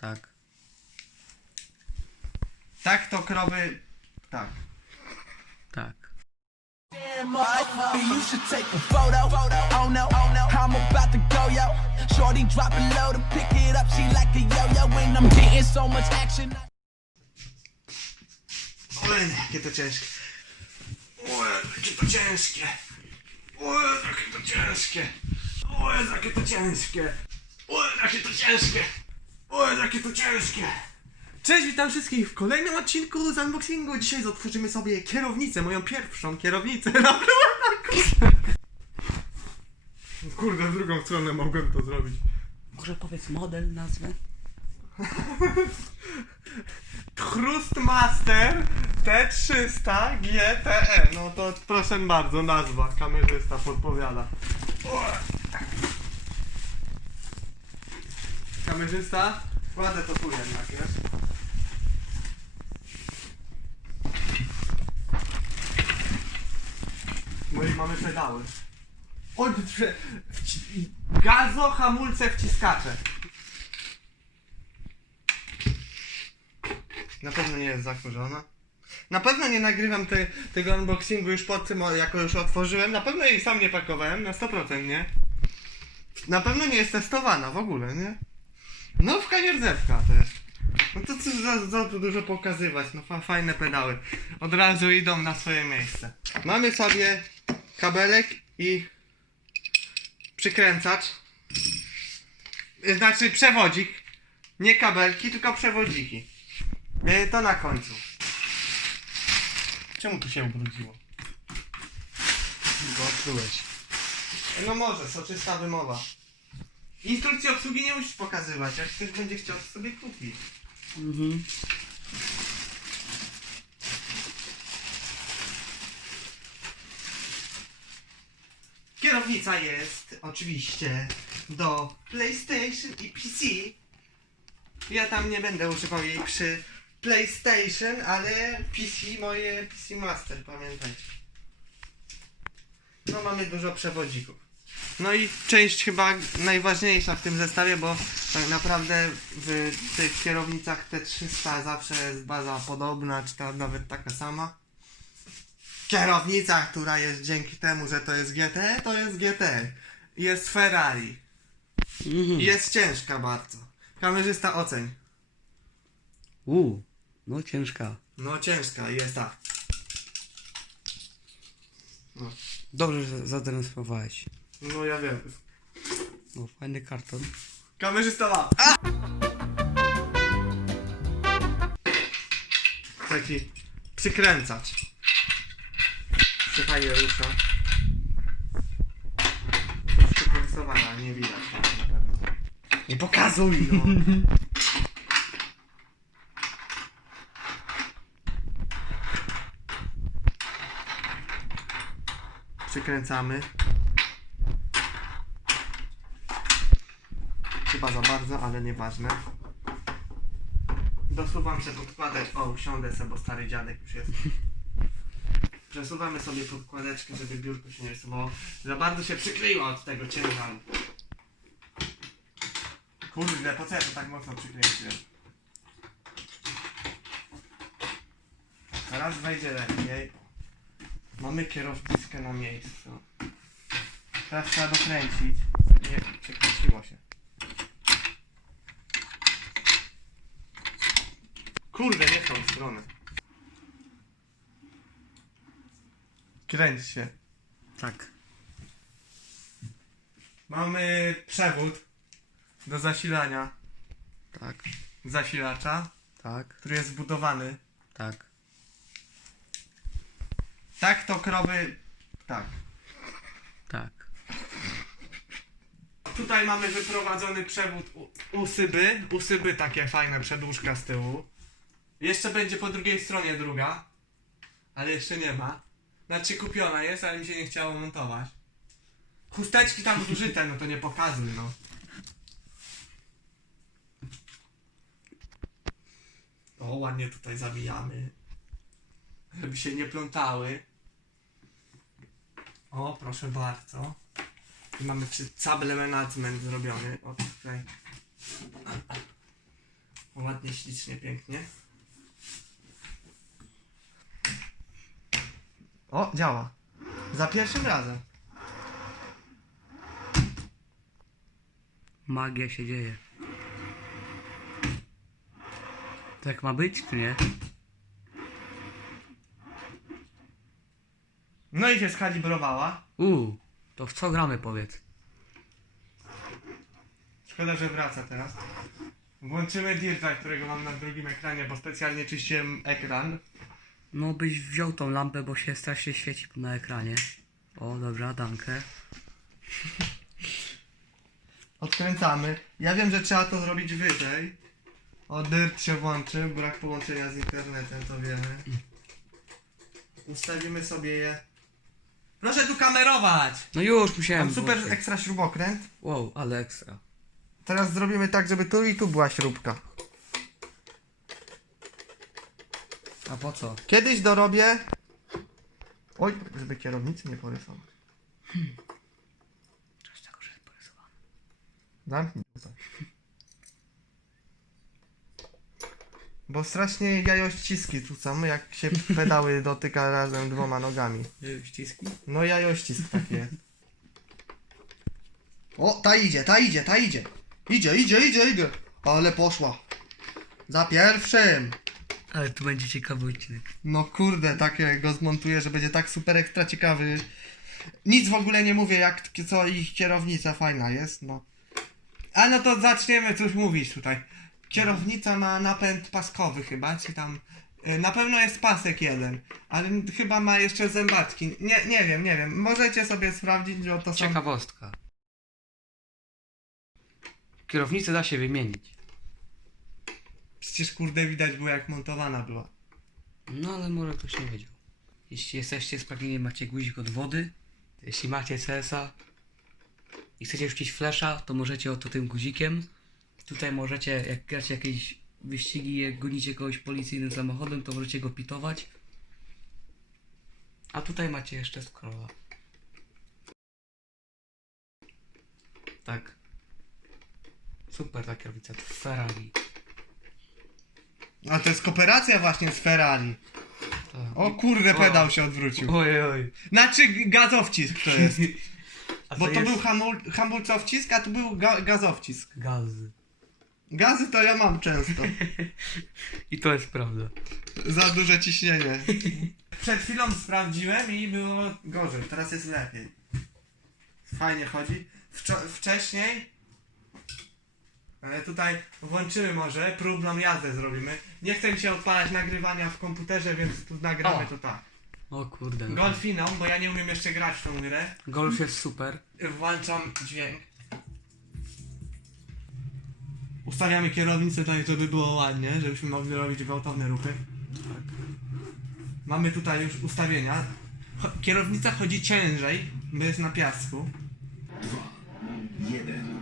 Tak. Tak to krowy... Tak. Tak. You should take a photo. Oh no, oh no, I'm about to go, yo. Shorty drop it low to pick it up. She like a yo-yo when I'm getting so much action. Oj, jakie to ciężkie. Oj, jakie to ciężkie. Oj, jakie to ciężkie. Oj, jakie to ciężkie. Oj, jakie to ciężkie. Oj, jakie to ciężkie. Cześć, witam wszystkich w kolejnym odcinku z unboxingu. Dzisiaj otworzymy sobie kierownicę, moją pierwszą kierownicę na Kurde, w drugą stronę mogłem to zrobić. Może powiedz model, nazwę? Chrustmaster T300 GTE. No to proszę bardzo, nazwa. Kamerzysta podpowiada. O! Kamerzysta? Kładę to tu jednak, wiesz? No i mamy pedały. Oj, wci- wci- gazo, hamulce, wciskacze. Na pewno nie jest zakurzona. Na pewno nie nagrywam te, tego unboxingu już po tym, jako już otworzyłem. Na pewno jej sam nie pakowałem, na 100%, nie? Na pewno nie jest testowana w ogóle, nie? Nowka nierdzewka też. No to co za, za dużo pokazywać, no fa, fajne pedały. Od razu idą na swoje miejsce. Mamy sobie kabelek i przykręcacz. Znaczy przewodzik. Nie kabelki, tylko przewodziki. E, To na końcu. Czemu tu się ubrudziło? Bo odkryłeś. E, No może, soczysta wymowa. Instrukcji obsługi nie musisz pokazywać, jak ktoś będzie chciał, to sobie kupi. Mhm. Kierownica jest oczywiście do PlayStation i PC. Ja tam nie będę używał jej przy PlayStation, ale PC moje PC Master, pamiętajcie. No mamy dużo przewodzików. No i część chyba najważniejsza w tym zestawie, bo tak naprawdę w tych kierownicach T300 zawsze jest baza podobna, czy tam nawet taka sama. Kierownica, która jest dzięki temu, że to jest GT, to jest GT. Jest Ferrari. Mhm. Jest ciężka bardzo. Kamerzysta oceń. U, no ciężka. No ciężka, jest tak. No, Dobrze, że zademonstrowałeś. No ja wiem. No, fajny karton. Kamerzysta ma. Taki przykręcacz. Się fajnie rusza. Troszkę porysowana, nie widać na pewno. Nie pokazuj no! Przykręcamy. Chyba za bardzo, ale nieważne. Dosuwam sobie podkładać. O, usiądę sobie, bo stary dziadek już jest. Przesuwamy sobie podkładeczkę, żeby biurko się nie rysowało. Za bardzo się przykleiło od tego ciężaru. Kurde, po co ja to tak mocno przykręciłem? Teraz wejdzie lepiej. Mamy kierownickę na miejscu. Teraz trzeba dokręcić. Nie, przekręciło się. Kurde, nie w tą stronę. Kręć się. Tak. Mamy przewód do zasilania Tak. zasilacza, Tak. który jest zbudowany. Tak. Tak to krowy. Tak. Tak. Tutaj mamy wyprowadzony przewód u- usyby. Usyby takie fajne przedłużka z tyłu. Jeszcze będzie po drugiej stronie druga. Ale jeszcze nie ma. Znaczy kupiona jest, ale mi się nie chciało montować. Chusteczki tam zużyte, no to nie pokazuj, no. O, ładnie tutaj zawijamy. Żeby się nie plątały. O, proszę bardzo. I mamy cable management zrobiony. O tutaj. ładnie, ślicznie, pięknie. O, działa. Za pierwszym razem. Magia się dzieje. Tak ma być, czy nie? No i się skalibrowała. Uuu, to w co gramy powiedz? Szkoda, że wraca teraz. Włączymy Dirta, którego mam na drugim ekranie, bo specjalnie czyściłem ekran. No byś wziął tą lampę, bo się strasznie świeci na ekranie. O, dobra, dankę. Odkręcamy. Ja wiem, że trzeba to zrobić wyżej. O, Dirt się włączy, brak połączenia z internetem, to wiemy. Ustawimy sobie je. Proszę tu kamerować! No już musiałem. Mam super włączyć. ekstra śrubokręt. Wow, ale ekstra. Teraz zrobimy tak, żeby tu i tu była śrubka. A po co? Kiedyś dorobię... Oj, żeby kierownicy nie porysować. Coś tego, że jest porysowane. Zamknij to. Bo strasznie jajościski tu są, jak się pedały dotyka razem dwoma nogami. Ściski? No jajościsk taki jest. O, ta idzie, ta idzie, ta idzie. Idzie, idzie, idzie, idzie. Ale poszła. Za pierwszym. Ale tu będzie ciekawy odcinek. No kurde, takie go zmontuję, że będzie tak super ekstra ciekawy. Nic w ogóle nie mówię, jak co ich kierownica fajna jest, no. A no to zaczniemy coś mówić tutaj. Kierownica ma napęd paskowy chyba, czy tam... y, Na pewno jest pasek jeden, ale chyba ma jeszcze zębatki. Nie, nie wiem, nie wiem. Możecie sobie sprawdzić, że to są... Ciekawostka. Kierownicę da się wymienić. Przecież kurde widać było jak montowana była. No ale może ktoś nie wiedział. Jeśli jesteście spragnieni, macie guzik od wody. Jeśli macie CS-a i chcecie rzucić flesza, to możecie oto tym guzikiem. Tutaj możecie, jak gracie jakieś wyścigi, jak gonicie kogoś policyjnym samochodem, to możecie go pitować. A tutaj macie jeszcze scrolla. Tak. Super ta kierownica, to Ferrari. A to jest kooperacja właśnie z Ferrari. Tak. O kurde, pedał się odwrócił. Oj, oj. Znaczy gazowcisk to jest. A Bo to jest był hamul hamulcowcisk, a tu był ga gazowcisk. gazy. Gazy to ja mam często. I to jest prawda. Za duże ciśnienie. Przed chwilą sprawdziłem i było gorzej, teraz jest lepiej. Fajnie chodzi. Wczo- wcześniej ale tutaj włączymy może, próbną jazdę zrobimy. Nie chcę mi się odpalać nagrywania w komputerze, więc tu nagramy O. to tak. O kurde. no. Golfiną, bo ja nie umiem jeszcze grać w tą grę. Golf jest super. Włączam dźwięk. Ustawiamy kierownicę tak, żeby było ładnie, żebyśmy mogli robić gwałtowne ruchy. Tak. Mamy tutaj już ustawienia. Cho- kierownica chodzi ciężej, bo jest na piasku. Jeden.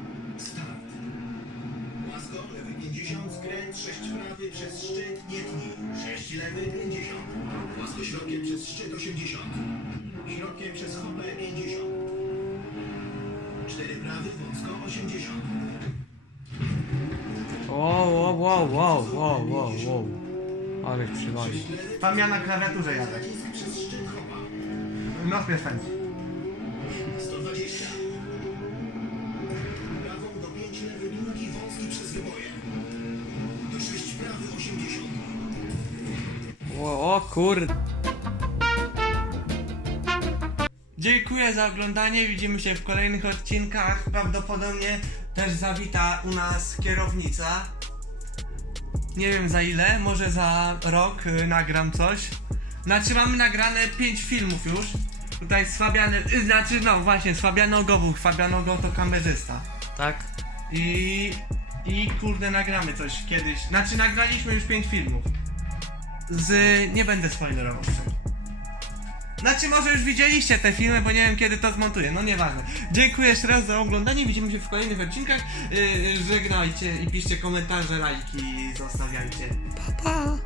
Skręt, 6 prawy przez szczyt, nie tnij. 6 lewy 50. Łasko środkiem przez szczyt 80. Środkiem przez hopę 50. 4 prawy, wąsko 80. Wow, wow, wow, wow, wow, wow, wow. Ale przywali. Tam ja na klawiaturze jadę. Nacisk przez szczyt hopa. No spieszajcie. 120. O, kurde. Dziękuję za oglądanie, widzimy się w kolejnych odcinkach. Prawdopodobnie też zawita u nas kierownica. Nie wiem za ile, może za rok y, nagram coś. Znaczy mamy nagrane 5 filmów już. Tutaj z Fabianem, y, znaczy no właśnie, z Fabianem Ogowuch. Fabian to kamerzysta. Tak? I, I kurde nagramy coś kiedyś. Znaczy nagraliśmy już 5 filmów. Z... nie będę spoilerował. Znaczy może już widzieliście te filmy, bo nie wiem kiedy to zmontuję, no nieważne. Dziękuję jeszcze raz za oglądanie, widzimy się w kolejnych odcinkach. Yy, żegnajcie i piszcie komentarze, lajki, zostawiajcie. Pa, pa.